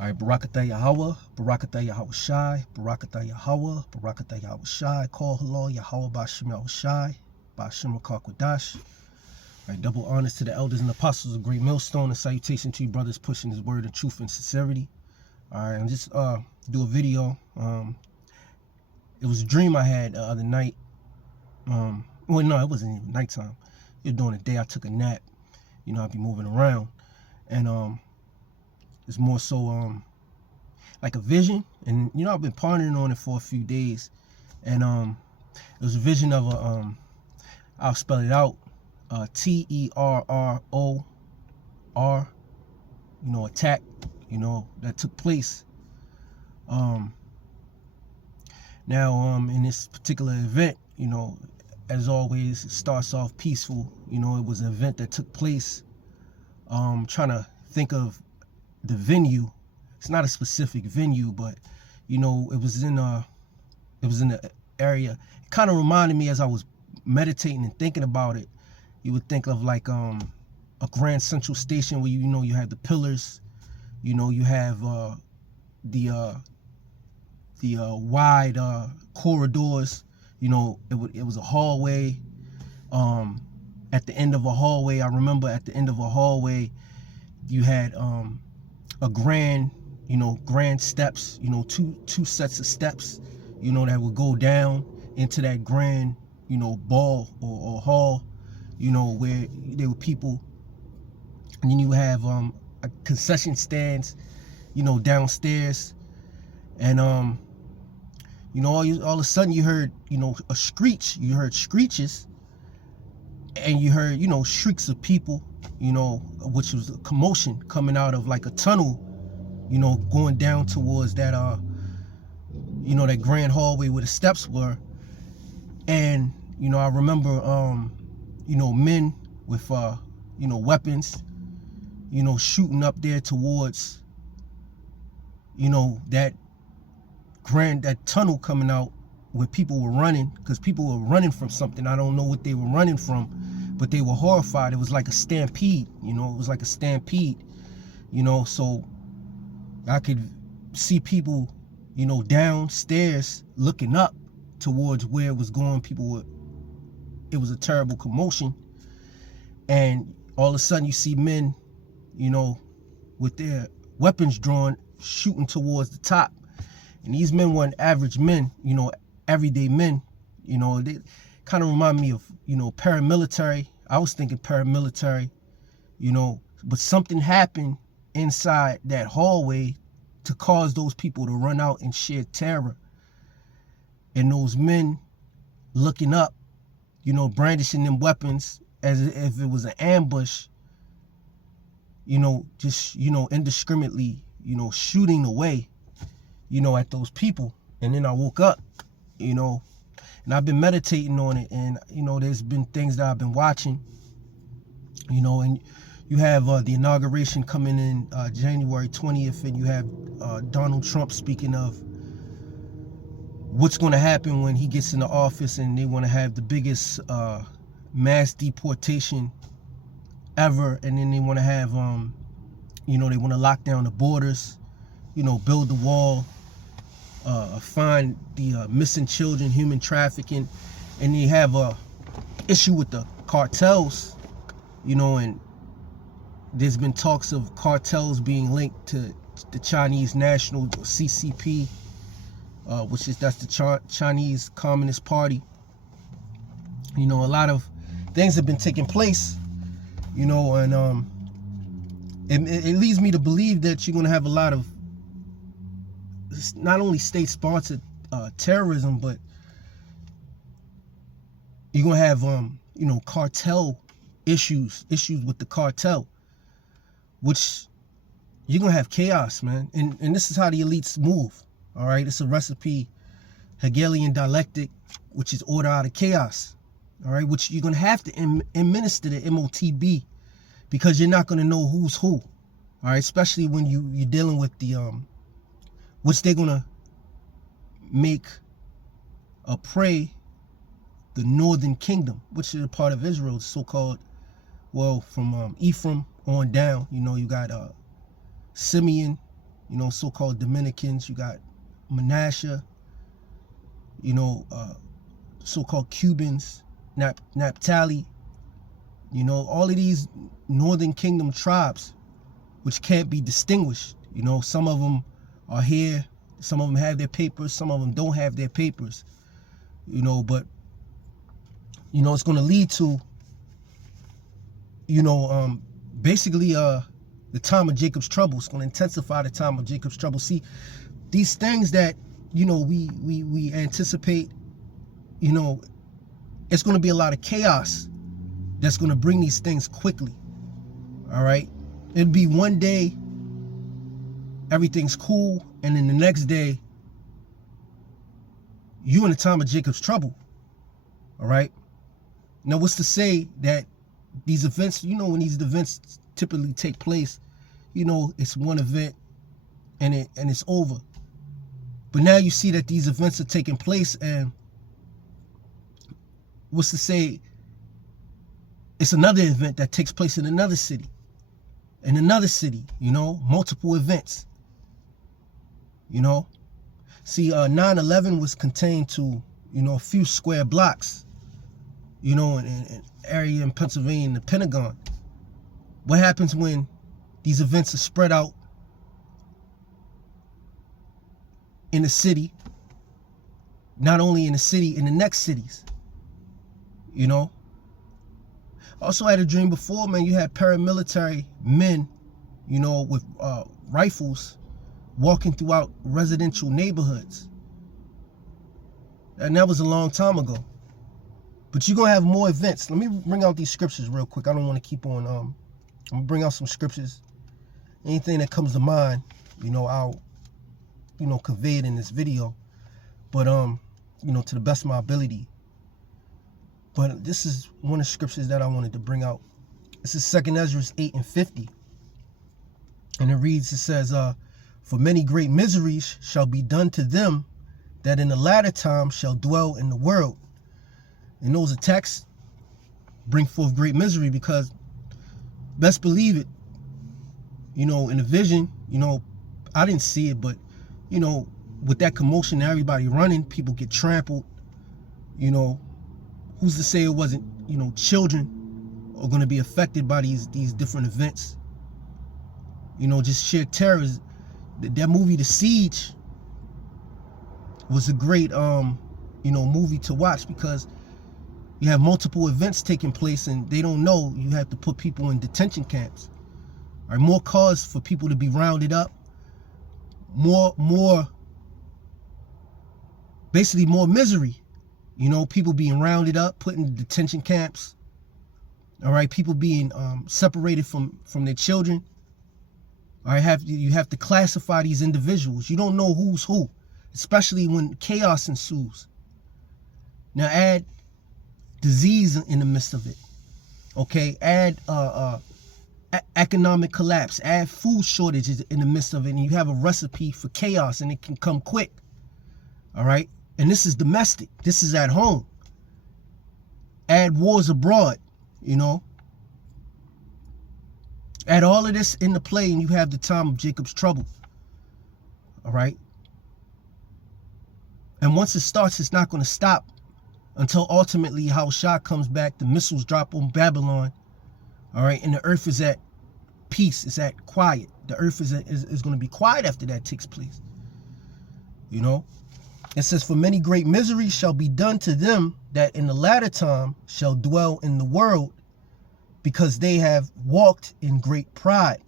All right, Barakatah Yahweh, Barakatah Yahweh Shai, Barakatah Yahweh, Barakatah Yahweh Shai, Call Halal Yahweh Bashim Yahweh Shai, Bashim Rakakwadash. All right, double honors to the elders and apostles of Great Millstone, and salutation to you brothers pushing his word in truth and sincerity. All right, I'm just do a video. It was a dream I had the other night. Well, no, it wasn't even nighttime. It was during the day. I took a nap. You know, I'd be moving around, and it's more so like a vision. And you know, I've been pondering on it for a few days, and it was a vision of a I'll spell it out, Terror, you know, attack, you know, that took place. Now in this particular event, you know, as always, it starts off peaceful. You know, it was an event that took place. Trying to think of the venue. It's not a specific venue, but you know, it was in the area. It kind of reminded me, as I was meditating and thinking about it, you would think of like a Grand Central Station where you know you have the pillars, you know, you have the wide corridors. You know, it was a hallway. At the end of a hallway, I remember at the end of a hallway, you had a grand steps. You know, two sets of steps. You know, that would go down into that grand, you know, ball or hall. You know, where there were people, and then you have concession stands, you know, downstairs, and you know, all of a sudden you heard, you know, a screech. You heard screeches, and you heard, you know, shrieks of people, you know, which was a commotion coming out of like a tunnel, you know, going down towards that you know, that grand hallway where the steps were. And you know, I remember you know, men with you know, weapons, you know, shooting up there towards, you know, that tunnel coming out where people were running, because people were running from something. I don't know what they were running from, but they were horrified. It was like a stampede, you know, it was like a stampede, you know. So I could see people, you know, downstairs looking up towards where it was going. It was a terrible commotion. And all of a sudden you see men, you know, with their weapons drawn, shooting towards the top. And these men weren't average men, you know, everyday men. You know, they kind of remind me of, you know, paramilitary. I was thinking paramilitary, you know, but something happened inside that hallway to cause those people to run out in sheer terror. And those men looking up, you know, brandishing them weapons as if it was an ambush, you know, just, you know, indiscriminately, you know, shooting away, you know, at those people. And then I woke up, you know, and I've been meditating on it. And, you know, there's been things that I've been watching, you know, and you have the inauguration coming in January 20th, and you have Donald Trump speaking of what's going to happen when he gets into office, and they want to have the biggest mass deportation ever. And then they want to have, you know, they want to lock down the borders, you know, build the wall, find the missing children, human trafficking. And they have a issue with the cartels, you know, and there's been talks of cartels being linked to the Chinese National, CCP, that's the Chinese Communist Party. You know, a lot of things have been taking place, you know, and it leads me to believe that you're going to have a lot of not only state-sponsored terrorism, but you're going to have, you know, cartel issues with the cartel, which you're going to have chaos, man. And this is how the elites move, all right? It's a recipe, Hegelian dialectic, which is order out of chaos, all right? Which you're going to have to administer the MOTB, because you're not going to know who's who, all right? Especially when you're dealing with the, which they're going to make a prey, the northern kingdom, which is a part of Israel, so-called, well, from Ephraim on down. You know, you got Simeon, you know, so-called Dominicans. You got Manasseh, you know, so-called Cubans, Naphtali, you know, all of these Northern Kingdom tribes, which can't be distinguished. You know, some of them are here, some of them have their papers, some of them don't have their papers, you know, but, you know, it's going to lead to, you know, basically the time of Jacob's trouble. It's going to intensify the time of Jacob's trouble. See, these things that, you know, we anticipate, you know, it's going to be a lot of chaos that's going to bring these things quickly. All right. It'd be one day everything's cool, and then the next day you in the time of Jacob's trouble. All right. Now, what's to say that these events, you know, when these events typically take place, you know, it's one event and it's over. But now you see that these events are taking place, and what's to say it's another event that takes place in another city, you know, multiple events, you know. See, 9/11 was contained to, you know, a few square blocks, you know, in an area in Pennsylvania, in the Pentagon. What happens when these events are spread out in the city, not only in the city, in the next cities, you know? Also, I had a dream before, man. You had paramilitary men, you know, with rifles walking throughout residential neighborhoods. And that was a long time ago. But you're going to have more events. Let me bring out these scriptures real quick. I don't want to keep on. I'm going to bring out some scriptures. Anything that comes to mind, you know, I'll, you know, convey it in this video. But, you know, to the best of my ability. But this is one of the scriptures that I wanted to bring out. This is 2 Ezra 8:50. And it reads, it says, for many great miseries shall be done to them that in the latter time shall dwell in the world. And those attacks bring forth great misery, because best believe it, you know, in the vision, you know, I didn't see it, but, you know, with that commotion, everybody running, people get trampled, you know, who's to say it wasn't, you know, children are going to be affected by these different events. You know, just sheer terrors. That movie, The Siege, was a great, you know, movie to watch, because you have multiple events taking place and they don't know. You have to put people in detention camps. All right, more cause for people to be rounded up. Basically more misery. You know, people being rounded up, put in detention camps. All right, people being separated from their children. All right, you have to classify these individuals. You don't know who's who, especially when chaos ensues. Now add disease in the midst of it. Okay, add economic collapse, add food shortages in the midst of it, and you have a recipe for chaos, and it can come quick. All right, and this is domestic. This is at home. Add wars abroad, you know. Add all of this into play, and you have the time of Jacob's trouble. All right. And once it starts, it's not going to stop until ultimately Yahushua comes back. The missiles drop on Babylon. All right. And the earth is at peace. It's at quiet. The earth is going to be quiet after that takes place. You know, it says, for many great miseries shall be done to them that in the latter time shall dwell in the world, because they have walked in great pride,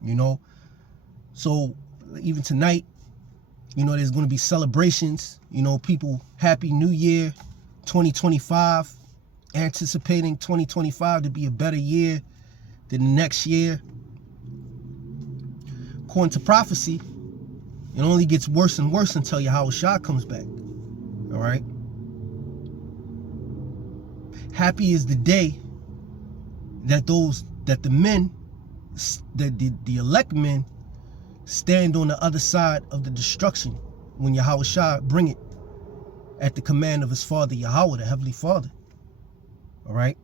you know. So even tonight, you know, there's going to be celebrations, you know, people, Happy New Year 2025, anticipating 2025 to be a better year than the next year. According to prophecy, it only gets worse and worse until Yahushua comes back. All right. Happy is the day that the men, that the elect men, stand on the other side of the destruction when Yahushua bring it at the command of his Father Yahweh, the Heavenly Father. All right.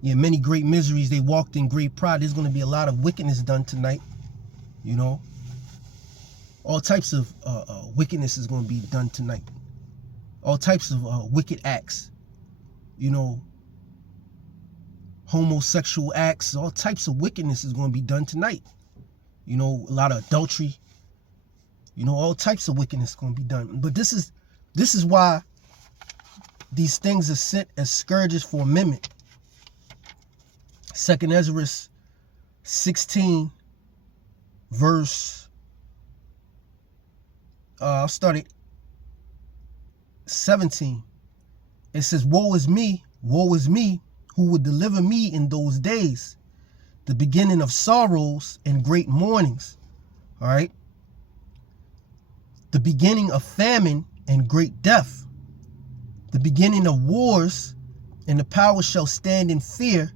Yeah, many great miseries, they walked in great pride. There's going to be a lot of wickedness done tonight, you know. All types of wickedness is going to be done tonight. All types of wicked acts, you know, homosexual acts, all types of wickedness is going to be done tonight. You know, a lot of adultery, you know, all types of wickedness is going to be done. But this is why these things are sent as scourges for amendment. 2 Ezra 16, verse, I'll start at 17. It says, woe is me, who would deliver me in those days, the beginning of sorrows and great mournings. All right. The beginning of famine and great death, the beginning of wars, and the power shall stand in fear,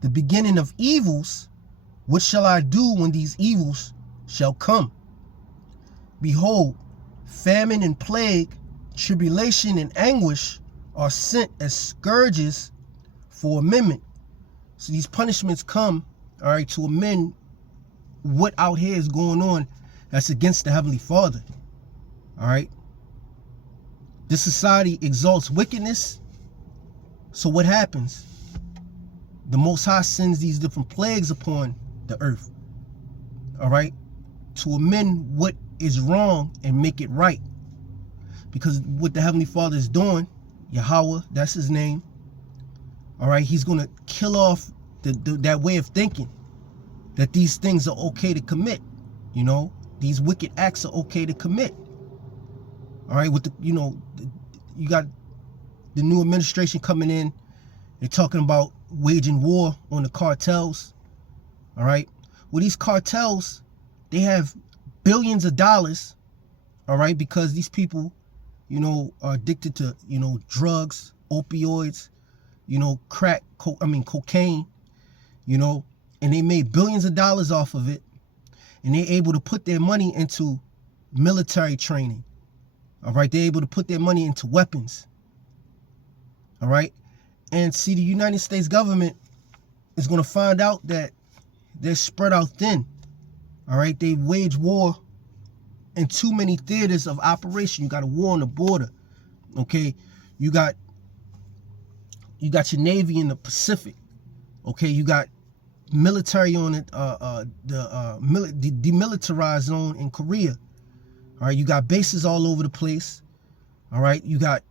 the beginning of evils. What shall I do when these evils shall come? Behold, famine and plague, tribulation and anguish are sent as scourges for amendment. So these punishments come, all right, to amend what out here is going on that's against the Heavenly Father. All right. This society exalts wickedness. So what happens? The Most High sends these different plagues upon the earth. All right. To amend what is wrong and make it right. Because what the Heavenly Father is doing, Yahweh, that's his name. All right. He's going to kill off that way of thinking that these things are okay to commit. You know, these wicked acts are okay to commit. All right, with the, you know, you got the new administration coming in. They're talking about waging war on the cartels. All right, well, these cartels, they have billions of dollars. All right, because these people, you know, are addicted to, you know, drugs, opioids, you know, crack, cocaine, you know, and they made billions of dollars off of it, and they're able to put their money into military training. All right, they're able to put their money into weapons. All right, and see, the United States government is going to find out that they're spread out thin. All right, they wage war in too many theaters of operation. You got a war on the border. Okay, you got your Navy in the Pacific. Okay, you got military on it, the demilitarized zone in Korea. All right, you got bases all over the place. All right, you got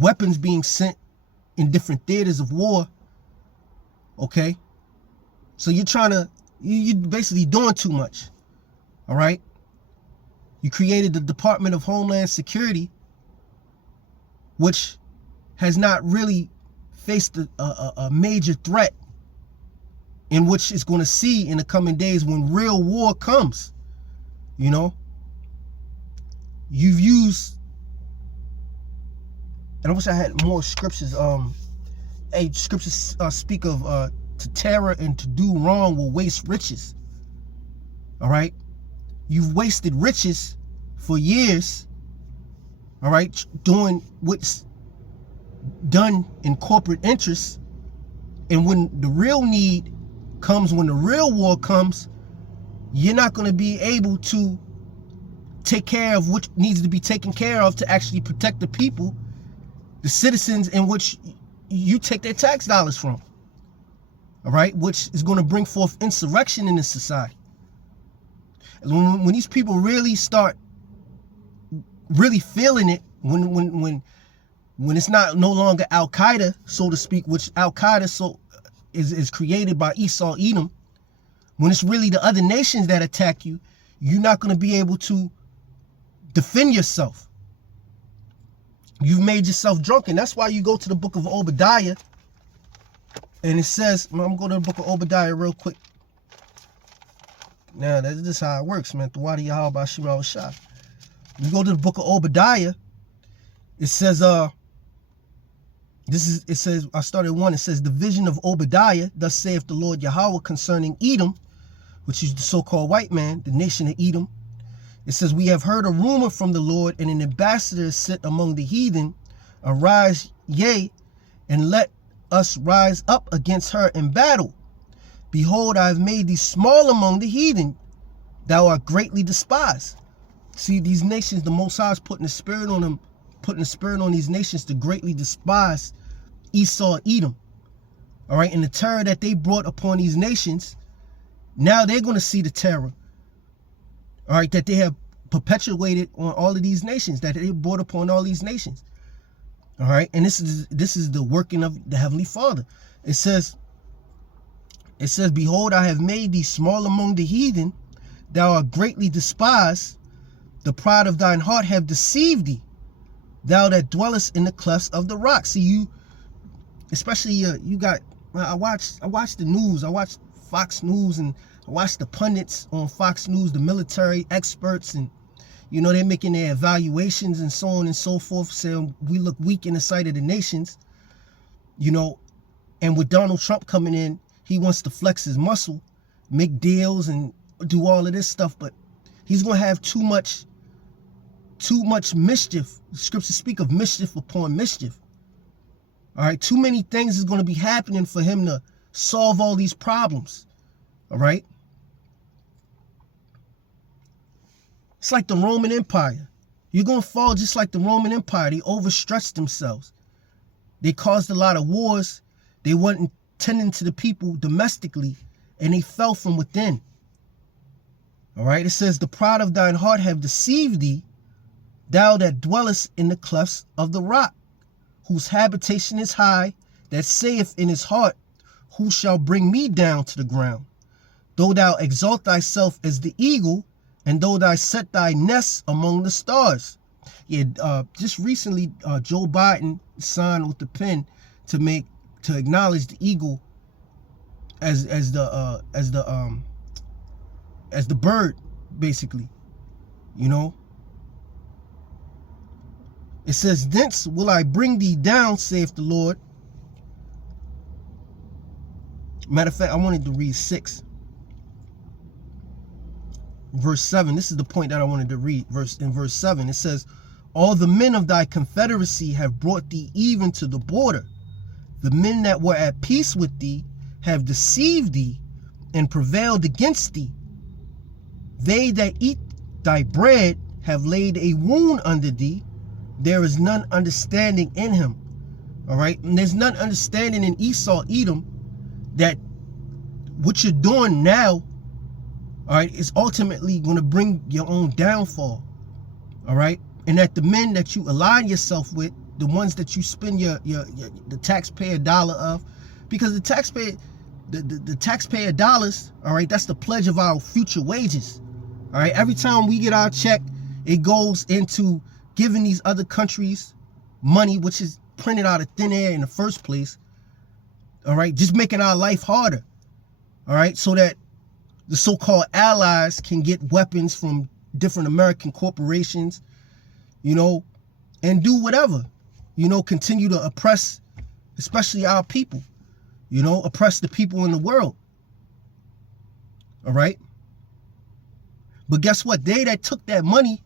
weapons being sent in different theaters of war. Okay, so you're basically doing too much. All right, you created the Department of Homeland Security, which has not really faced a major threat, in which it's going to see in the coming days when real war comes. You know, you've used, and I wish I had more scriptures. Scriptures speak of to terror and to do wrong will waste riches. All right, you've wasted riches for years. All right, doing what's done in corporate interests, and when the real need comes, when the real war comes, you're not going to be able to take care of what needs to be taken care of to actually protect the people, the citizens in which you take their tax dollars from. All right, which is going to bring forth insurrection in this society. When these people really start really feeling it, when it's not no longer Al Qaeda, so to speak, which Al Qaeda is created by Esau, Edom. When it's really the other nations that attack you, you're not going to be able to defend yourself. You've made yourself drunken. That's why you go to the book of Obadiah, and it says, I'm going to go to the book of Obadiah real quick. Now, this is how it works, man. You go to the book of Obadiah, it says, it says, I started one, it says, the vision of Obadiah, thus saith the Lord Yahweh concerning Edom, which is the so-called white man, the nation of Edom. It says, we have heard a rumor from the Lord, and an ambassador is sent among the heathen. Arise, yea, and let us rise up against her in battle. Behold, I have made thee small among the heathen. thou art greatly despised. See, these nations, the Most High is putting the spirit on them, putting the spirit on these nations to greatly despise Esau and Edom. All right, and the terror that they brought upon these nations, now they're going to see the terror, all right, that they have perpetuated on all of these nations, that they brought upon all these nations. All right, and this is the working of the Heavenly Father. It says, behold, I have made thee small among the heathen, thou art greatly despised, the pride of thine heart have deceived thee, thou that dwellest in the clefts of the rock. See, you, especially you got, I watch the news, I watch Fox News, and I watch the pundits on Fox News, the military experts, and they're making their evaluations and so on and so forth, saying we look weak in the sight of the nations, and with Donald Trump coming in, he wants to flex his muscle, make deals and do all of this stuff, but he's going to have too much mischief. The scriptures speak of mischief upon mischief. All right, too many things is going to be happening for him to solve all these problems. All right. It's like the Roman Empire. You're going to fall just like the Roman Empire. They overstretched themselves. They caused a lot of wars. They weren't tending to the people domestically, and they fell from within. All right. It says, the pride of thine heart have deceived thee, thou that dwellest in the clefts of the rock, whose habitation is high, that saith in his heart, who shall bring me down to the ground? Though thou exalt thyself as the eagle, and though thou set thy nest among the stars. Yeah, just recently, Joe Biden signed with the pen to acknowledge the eagle as the bird, basically. It says, thence will I bring thee down, saith the Lord. Matter of fact, I wanted to read 6. Verse 7, this is the point that I wanted to read. In verse 7, it says, all the men of thy confederacy have brought thee even to the border. The men that were at peace with thee have deceived thee and prevailed against thee. They that eat thy bread have laid a wound under thee. There is none understanding in him. All right, and there's none understanding in Esau, Edom, that what you're doing now, all right, is ultimately going to bring your own downfall. All right, and that the men that you align yourself with, the ones that you spend the taxpayer dollar of, because the taxpayer dollars, all right, that's the pledge of our future wages. All right, every time we get our check, it goes into giving these other countries money, which is printed out of thin air in the first place. All right, just making our life harder. All right, so that the so-called allies can get weapons from different American corporations, and do whatever, continue to oppress, especially our people, oppress the people in the world. All right. But guess what? They that took that money,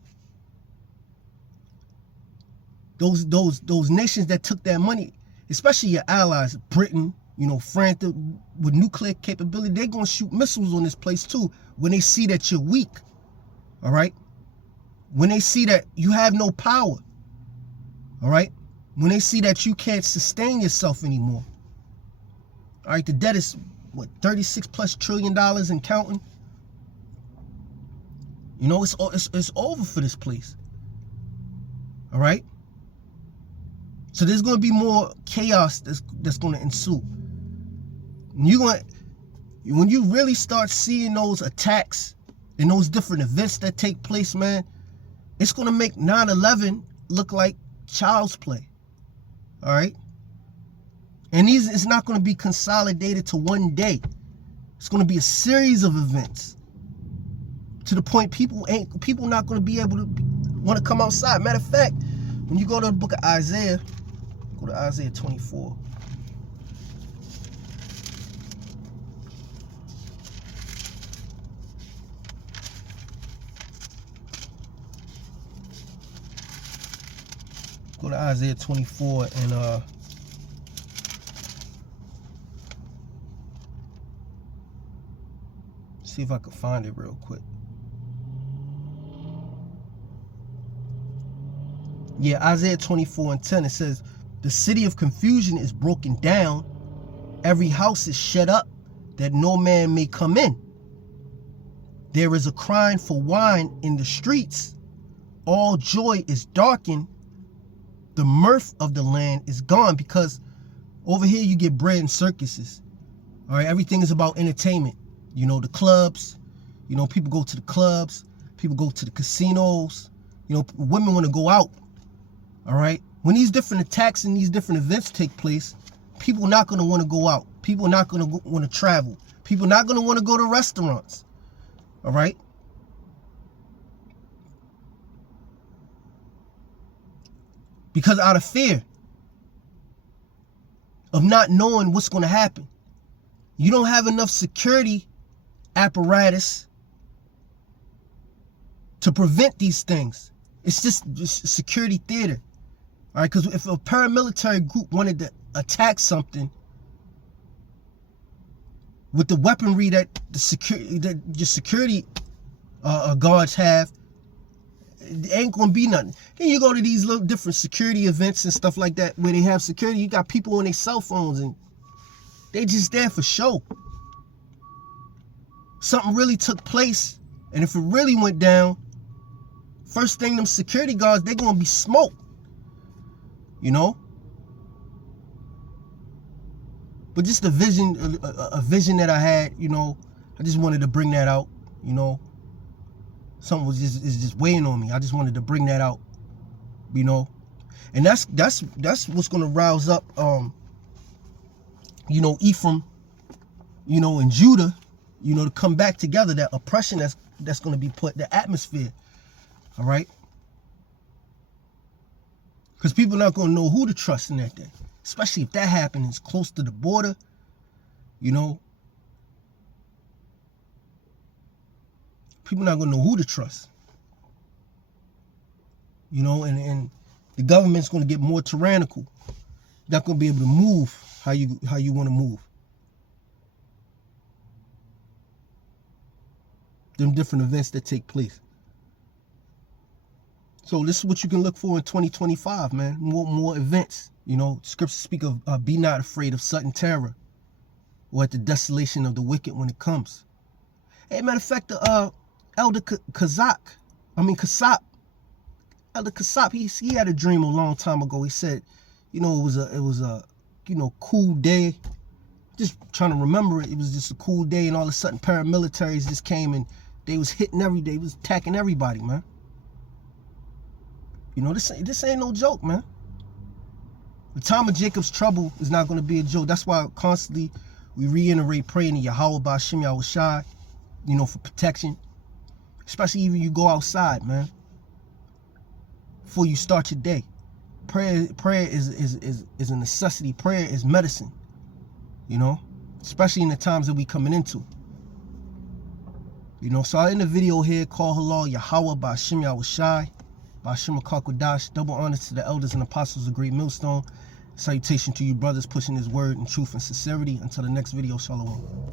those nations that took that money, especially your allies, Britain, France, with nuclear capability, they're going to shoot missiles on this place too when they see that you're weak. All right? When they see that you have no power. All right? When they see that you can't sustain yourself anymore. All right, the debt is, what, $36+ trillion and counting? It's over for this place. All right? So there's going to be more chaos that's going to ensue. When you really start seeing those attacks and those different events that take place, man, it's going to make 9/11 look like child's play. All right? And it's not going to be consolidated to one day. It's going to be a series of events, to the point people not going to be able to want to come outside. Matter of fact, when you go to the book of Isaiah, go to Isaiah 24. Go to Isaiah 24 and see if I can find it real quick. Yeah, Isaiah 24:10, it says, the city of confusion is broken down. Every house is shut up, that no man may come in. There is a crying for wine in the streets. All joy is darkened. The mirth of the land is gone. Because over here you get bread and circuses. All right, everything is about entertainment. You know, the clubs. You know, people go to the clubs. People go to the casinos. You know, women want to go out. All right. When these different attacks and these different events take place, people are not going to want to go out. People are not going to want to travel. People are not going to want to go to restaurants. All right. Because out of fear of not knowing what's going to happen, you don't have enough security apparatus to prevent these things. It's just security theater. All right, because if a paramilitary group wanted to attack something with the weaponry that your security guards have, it ain't gonna be nothing. Then you go to these little different security events and stuff like that where they have security. You got people on their cell phones and they just there for show. Something really took place, and if it really went down, first thing them security guards, they're gonna be smoked. You know? But just a vision that I had, you know, I just wanted to bring that out, you know. Something was just weighing on me. I just wanted to bring that out, you know. And that's what's gonna rouse up you know, Ephraim, you know, and Judah, you know, to come back together. That oppression that's gonna be put, the atmosphere. All right. Because people are not going to know who to trust in that day. Especially if that happens close to the border. You know. People are not going to know who to trust. You know, and the government's going to get more tyrannical. You're not going to be able to move how you want to move. Them different events that take place. So this is what you can look for in 2025, man. More events. You know, scriptures speak of be not afraid of sudden terror, or at the desolation of the wicked when it comes. Hey, matter of fact, the Elder Kazak, Elder Kasap, he had a dream a long time ago. He said, you know, it was a you know, cool day. Just trying to remember it. It was just a cool day, and all of a sudden paramilitaries just came and they was hitting they was attacking everybody, man. You know, this ain't no joke, man. The time of Jacob's trouble is not going to be a joke. That's why constantly we reiterate praying to Yahweh Ba'Shem Yahushai, you know, for protection. Especially even you go outside, man. Before you start your day. Prayer is a necessity. Prayer is medicine. You know, especially in the times that we coming into. You know, so I end the video here, call halal Yahweh Ba'Shem Yahushai. Ba'Shem HaKakodash, double honors to the elders and apostles of Great Millstone. Salutation to you brothers pushing his word in truth and sincerity. Until the next video, shalom.